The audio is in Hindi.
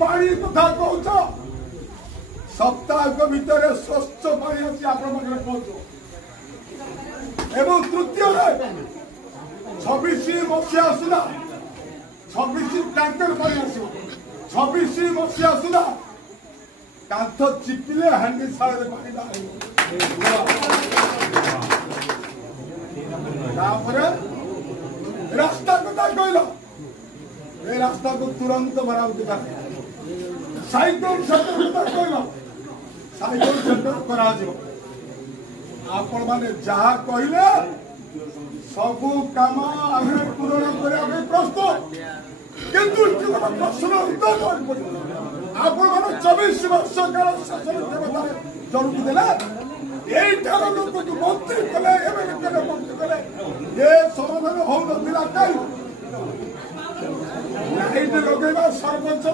पानी कथा कह सप्ताह भितर स्वच्छ पानी अच्छी आप पहुंचो एवं तृतीय 26 मसीहा सुधा 26 टैंकर पानी आस 26 मसीहा सुधा कांथ चिपिले हांडी साल पानी रास्ता कथा कहल ए रास्ता को तुरंत मरामती कर साइकिल सेंटर कथा कहल साइकिल सेंटर करा आपण माने जहा कहले सब काम आगे पूरण करने प्रस्तुत किंतु प्रश्न उत्तर आपण माने 24 वर्ष काल शासन देवता जरूर देला एठार लोक मंत्री कले एवं मंत्री कले ये समाधान हो नथिला काई लाइट लगेगा सरपंच